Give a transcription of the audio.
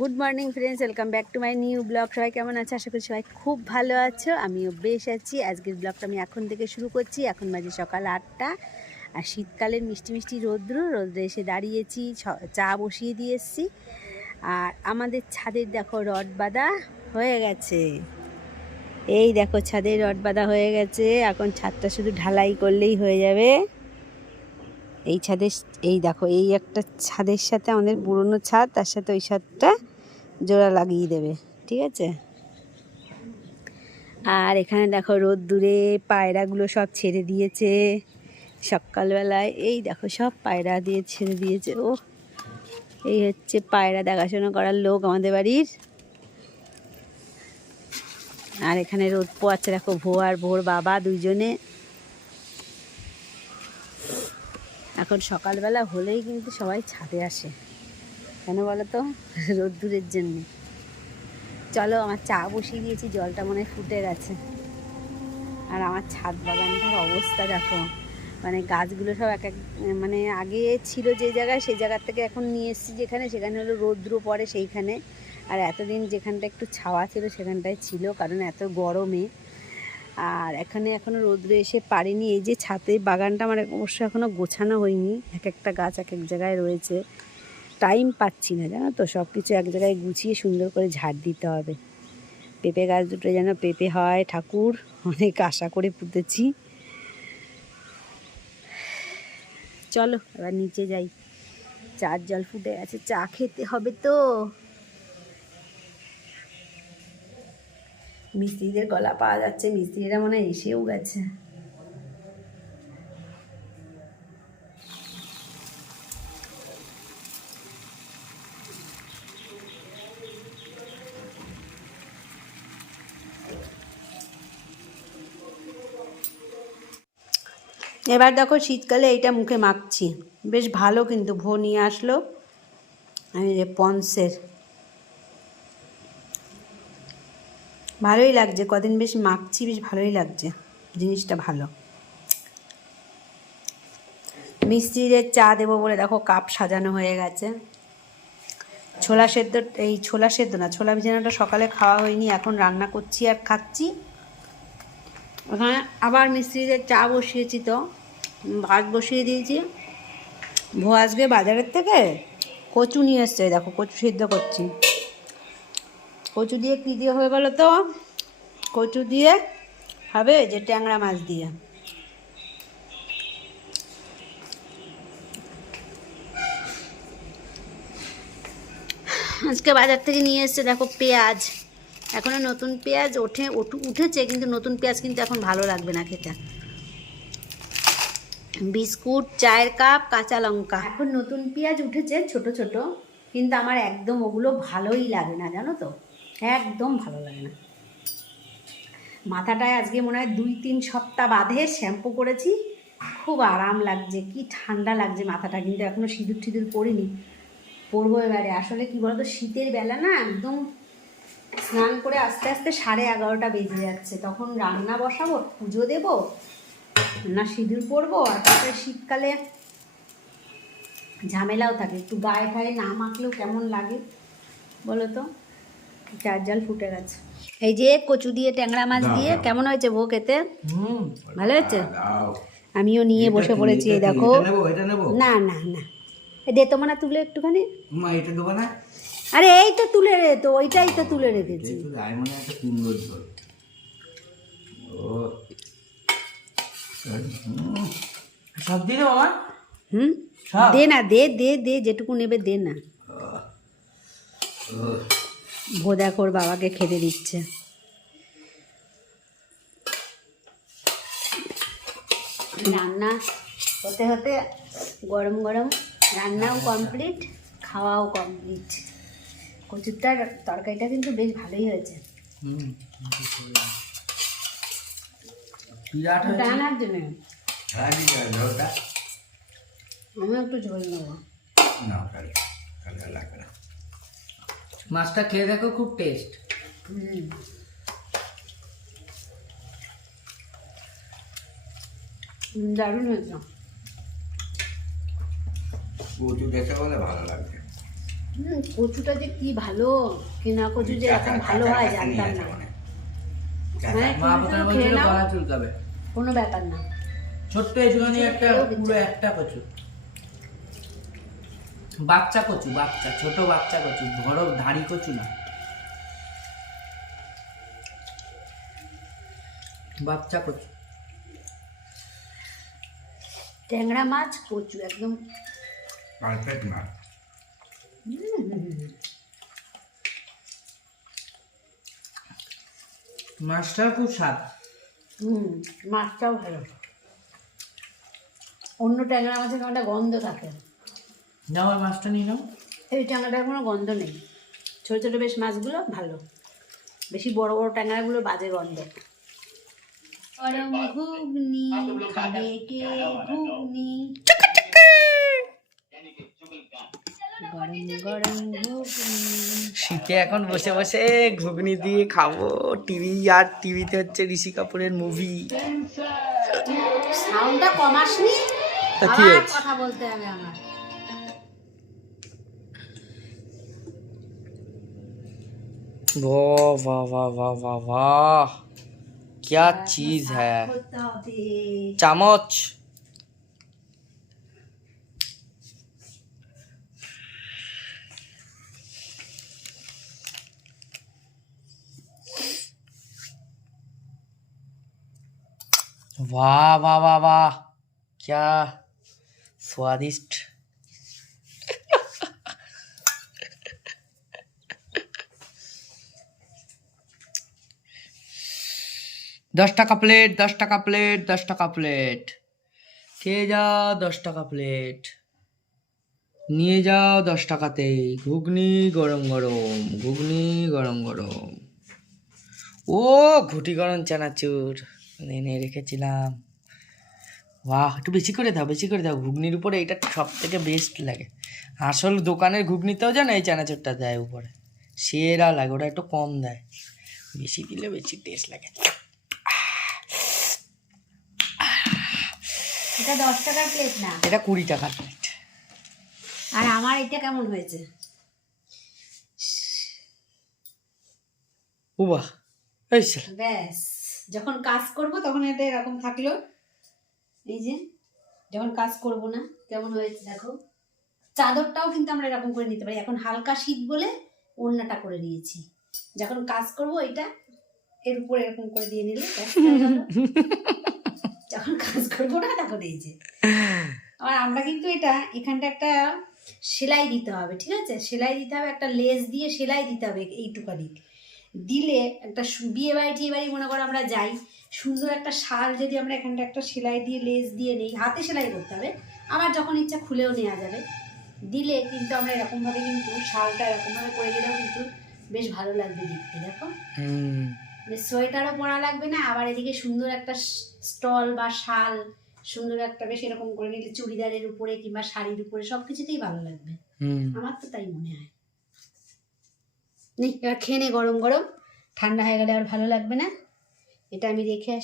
Good morning friends, welcome back to my new blog. সবাই কেমন আছে? আশা করি সবাই খুব ভালো আছো। আমিও বেশ আছি। আজকের ব্লগটা আমি এখন থেকে শুরু করছি। এখন বাজে সকাল আটটা। আর শীতকালের মিষ্টি মিষ্টি রৌদ্র, রৌদ্রে এসে দাঁড়িয়েছি চা বসিয়ে দিয়ে এসেছি। আর আমাদের ছাদের দেখো রড বাঁধা হয়ে গেছে। এই দেখো ছাদের রড বাঁধা হয়ে গেছে। এখন ছাদটা শুধু ঢালাই করলেই হয়ে যাবে। এই ছাদের, এই দেখো, এই একটা ছাদের সাথে আমাদের পুরনো ছাদ, তার সাথে ওই ছাদটা জোড়া লাগিয়ে দেবে, ঠিক আছে? আর এখানে দেখো রোদ দূরে পায়রাগুলো সব ছেড়ে দিয়েছে, সকালবেলায়। এই দেখো সব পায়রা দিয়ে ছেড়ে দিয়েছে, ও। এই হচ্ছে পায়রা দেখাশোনা করার লোক আমাদের বাড়ির। আর এখানে রোদ পোয়াচ্ছে, দেখো ভোর ভোর বাবা দুইজনে। এখন সকালবেলা হলেই কিন্তু সবাই ছাদে আসে। কেন বলো তো রোদ্দুরের জন্য। চলো, আমার চা বসিয়ে দিয়েছি, জলটা মনে ফুটে গেছে। আর আমার ছাদ বাগানটার অবস্থা দেখো। মানে গাছগুলো সব এক এক মানে আগে ছিল যে জায়গায়, সেই জায়গার থেকে এখন নিয়ে এসেছি যেখানে, সেখানে হলো রৌদ্র পড়ে সেইখানে। আর এতদিন যেখানটা একটু ছাওয়া ছিল, সেখানটায় ছিল, কারণ এত গরমে। আর এখানে এখনও রৌদ্র এসে পারেনি। এই যে ছাতে বাগানটা আমার অবশ্য এখনও গোছানো হয়নি। এক একটা গাছ এক এক জায়গায় রয়েছে। টাইম পাচ্ছি না, জানো তো? সব কিছু এক জায়গায় গুছিয়ে সুন্দর করে ঝাড় দিতে হবে। পেঁপে গাছ দুটো যেন পেঁপে হয়, ঠাকুর, অনেক আশা করে পুঁতেছি। চলো, এবার নিচে যাই। চার জল ফুটে গেছে, চা খেতে হবে তো। মিস্ত্রিদের গলা পাওয়া যাচ্ছে, মিস্ত্রিরা মনে হয় এসেও গেছে। এবার দেখো শীতকালে এইটা মুখে মাখছি। বেশ ভালো কিন্তু ভো নিয়ে আসলো। আমি যে পন্সের। ভালোই লাগছে, কদিন বেশ মাখছি, বেশ ভালোই লাগছে। জিনিসটা ভালো। মিস্ত্রিদের চা দেবো বলে দেখো কাপ সাজানো হয়ে গেছে। ছোলা সেদ্ধ, এই ছোলা সেদ্ধ না, ছোলা বিছানাটা সকালে খাওয়া হয়নি, এখন রান্না করছি আর খাচ্ছি। ওখানে আবার মিস্ত্রিদের চা বসিয়েছি তো। ভাত বসিয়ে দিয়েছি। ভো আসবে বাজারের থেকে কচু নিয়ে এসছে দেখো কচু সিদ্ধ করছি। কচু দিয়ে কী দিয়ে হয়ে গেল তো? কচু দিয়ে হবে যে ট্যাংরা মাছ দিয়ে। আজকে বাজার থেকে নিয়ে এসছে, দেখো পেঁয়াজ। এখনও নতুন পেঁয়াজ ওঠু- উঠেছে, কিন্তু নতুন পেঁয়াজ কিন্তু এখন ভালো লাগবে না খেতে। বিস্কুট, চায়ের কাপ, কাঁচা লঙ্কা। এখন নতুন পেঁয়াজ উঠেছে, ছোট ছোট। কিন্তু আমার একদম ওগুলো ভালোই লাগে না, জানো তো? একদম ভালো লাগে না। মাথাটায় আজকে মনে হয় দুই তিন সপ্তাহ বাদে শ্যাম্পু করেছি। খুব আরাম লাগছে, কি ঠান্ডা লাগছে মাথাটা। কিন্তু এখনও সিঁদুর টিঁদুর পরিনি। পরবো এবারে। আসলে কি বলতো, শীতের বেলা না একদম স্নান করে আস্তে আস্তে সাড়ে এগারোটা বেজে যাচ্ছে। তখন রান্না বসাবো, পুজো দেবো না সিঁদুর পরবো আর তারপরে শীতকালে ঝামেলাও থাকে। একটু গায়ে ঠায়ে না মাখলেও কেমন লাগে বলো তো চার জাল ফুটে গেছে। এই যে কচু দিয়ে ট্যাংরা মাছ দিয়ে কেমন হয়েছে বউ খেতে? হুম ভালো হয়েছে? আমিও নিয়ে বসে পড়েছি এই দেখো। না না না। দে তোমার তুলে একটুখানি। আরে এই তো তুলে রে তো ওইটাই তো তুলে রেখেছি দেখো গায়ে মনে হয় একটা কুমড়োর ঝোল ও হুম। সব দিয়ে দেবো আমার হুম দে না দে দে দে যেটুকু নেবে দে না। ভোদা ওর বাবাকে খেতে দিচ্ছে। রান্না হতে হতে গরম গরম রান্নাও কমপ্লিট খাওয়াও কমপ্লিট কচুরটার তরকারিটা কিন্তু বেশ ভালোই হয়েছে। হুম। বিরাট হয়েছে রান্নার জন্য হ্যাঁ ঠিক আছে ঝোলটা আমি একটু ঝোল নেব না কালে কালে লাগবে না মাছটা খেয়ে দেখো খুব টেস্ট হুম হুম, দারুণ হয়েছে কচু দেখে বলে ভালো লাগছে হুম, কচুটা যে কি ভালো কেনা কচু যে এত ভালো হয় জানতাম না হ্যাঁ মা প্রথমে বলছিল গলা চুলকাবে। কোনো ব্যাপার না। ছোট্ট একটুখানি একটা পুরো একটা কচু। বাচ্চা কচু বাচ্চা ছোট বাচ্চা কচু বড় ধাড়ি কচু না। বাচ্চা কচু। ট্যাংরা মাছ কচু একদম। পারফেক্ট মাছ। মাছটার খুব স্বাদ। হুম মাছটাও ভালো। অন্য ট্যাংরা মাছের কেমন একটা গন্ধ থাকে। নাও ওই মাছটা নিয়ে নাও। এই ট্যাংরাটার কোনো গন্ধ নেই। ছোটো ছোটো বেশ মাছগুলো ভালো। বেশি বড় বড় ট্যাংরাগুলো বাজে গন্ধ। গরম ঘুগনি খাবে কে ঘুগনি? গরম গরম ঘুগনি শীতে এখন বসে বসে ঘুগনি দিয়ে খাবো টিভি আর টিভিতে হচ্ছে ঋষি কাপুরের মুভি সাউন্ডটা কমাসনি তা কি আবার হয়েছে? কথা বলতে হবে আমার वाह वाह वाह वाह वाह वाह क्या चीज है করতে वाह वाह वाह वाह क्या स्वादिष्ट দশ টাকা প্লেট দশ টাকা প্লেট দশ টাকা প্লেট খেয়ে যাও দশ টাকা প্লেট নিয়ে যাও দশ টাকাতেই ঘুগনি গরম গরম ঘুগনি গরম গরম ও ঘুটি গরম চানাচুর এনে রেখেছিলাম। বাহ একটু বেশি করে দাও বেশি করে দাও। ঘুগনির উপরে এটা সব থেকে বেস্ট লাগে। আসল দোকানের ঘুগনিতেও জানো এই চানাচুরটা দেয় উপরে। সেরা লাগে ওটা একটু কম দেয়। বেশি দিলে বেশি টেস্ট লাগে। এটা দশ টাকার প্লেট না? এটা কুড়ি টাকা প্লেট আর আমার এটা কেমন হয়েছে? এই শালা। ব্যাস। যখন কাজ করব তখন এটা এরকম থাকল। এই যে, যখন কাজ করব না, কেমন হয়েছে দেখো? চাদরটাও কিন্তু আমরা এরকম করে নিতে পারি। এখন হালকা শীত বলে ওড়নাটা করে নিয়েছি। যখন কাজ করব এটা এর উপরে এরকম করে দিয়ে নিলে। যখন কাজ করব না তখন এই যে। আর আমরা কিন্তু এটা, এখানটা একটা সেলাই দিতে হবে, ঠিক আছে? সেলাই দিতে হবে, একটা লেস দিয়ে সেলাই দিতে হবে এইটুকানি। দিলে একটা বিয়ে বাড়ি টিয়ে বাড়ি মনে করো আমরা যাই। সুন্দর একটা শাল যদি আমরা এখানটা একটা সেলাই দিয়ে লেস দিয়ে নেই হাতে সেলাই করতে হবে। আবার যখন ইচ্ছা খুলেও নেওয়া যাবে। দিলে কিন্তু আমরা এরকমভাবে কিন্তু শালটা এরকমভাবে করে গেলেও কিন্তু বেশ ভালো লাগবে দেখতে দেখো। মানে সোয়েটারও পরা লাগবে না আবার এদিকে সুন্দর একটা স্টল বা শাল সুন্দর একটা বেশ এরকম করে নিলে চুড়িদারের উপরে কিংবা শাড়ির উপরে সব কিছুতেই ভালো লাগবে। আমার তো তাই মনে হয়। নে এবার খেয়ে নে গরম গরম। ঠান্ডা হয়ে গেলে আর ভালো লাগবে না। এটা আমি রেখে আসি।